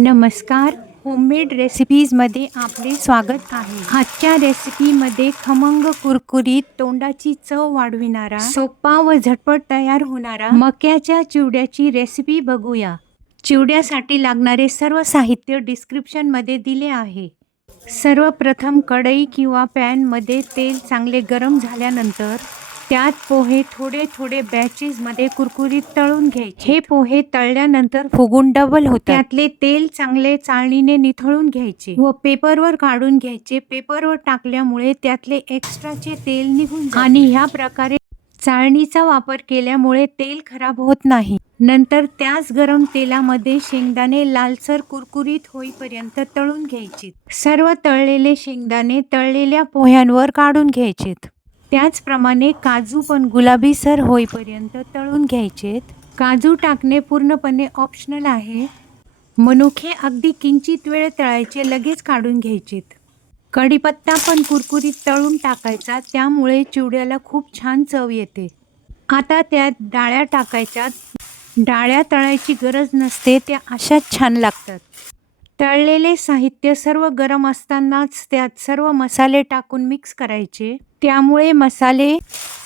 नमस्कार, होममेड रेसिपीजमध्ये आपले स्वागत आहे. आजच्या रेसिपीमध्ये खमंग कुरकुरीत तोंडाची चव वाढविणारा सोपा व झटपट तयार होणारा मक्याच्या चिवड्याची रेसिपी बघूया. चिवड्यासाठी लागणारे सर्व साहित्य डिस्क्रिप्शनमध्ये दिले आहे. सर्वप्रथम कढई किंवा पॅनमध्ये तेल चांगले गरम झाल्यानंतर त्यात पोहे थोडे थोडे बॅचेसमध्ये कुरकुरीत तळून घ्यायचे. हे पोहे तळल्यानंतर फुगून डबल होतात. त्यातले तेल चांगले चाळणीने निथळून घ्यायचे व पेपरवर काढून घ्यायचे. पेपरवर टाकल्यामुळे त्यातले एक्स्ट्राचे तेल निघून जाते आणि ह्या प्रकारे चाळणीचा वापर केल्यामुळे तेल खराब होत नाही. नंतर त्याच गरम तेलामध्ये शेंगदाणे लालसर कुरकुरीत होईपर्यंत तळून घ्यायचे. सर्व तळलेले शेंगदाणे तळलेल्या पोह्यांवर काढून घ्यायचेत. त्याचप्रमाणे काजू पण गुलाबीसर होईपर्यंत तळून घ्यायचेत. काजू टाकणे पूर्णपणे ऑप्शनल आहे. मनुके अगदी किंचित वेळ तळायचे, लगेच काढून घ्यायचेत. कढीपत्ता पण कुरकुरीत तळून टाकायचा, त्यामुळे चिवड्याला खूप छान चव येते. आता त्यात डाळ्या टाकायच्या. डाळ्या तळायची गरज नसते, त्या अशाच छान लागतात. तळलेले साहित्य सर्व गरम असतानाच त्यात सर्व मसाले टाकून मिक्स करायचे. त्यामुळे मसाले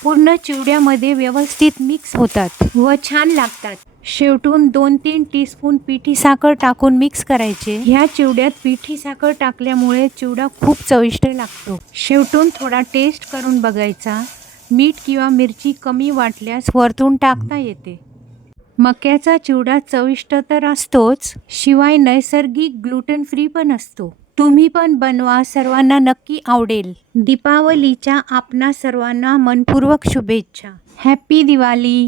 पूर्ण चिवड्यामध्ये व्यवस्थित मिक्स होतात व छान लागतात. शेवटून 2-3 टीस्पून पिठी साखर टाकून मिक्स करायचे. ह्या चिवड्यात पिठी साखर टाकल्यामुळे चिवडा खूप चविष्ट लागतो. शेवटून थोडा टेस्ट करून बघायचा. मीठ किंवा मिरची कमी वाटल्यास वरतून टाकता येते. मक्याचा चिवडा चविष्ट तर असतोच, शिवाय नैसर्गिक ग्लुटेन फ्री पण असतो. तुम्ही पण बनवा, सर्वांना नक्की आवडेल. दीपावलीच्या आपणा सर्वांना मनपूर्वक शुभेच्छा. हॅपी दिवाळी.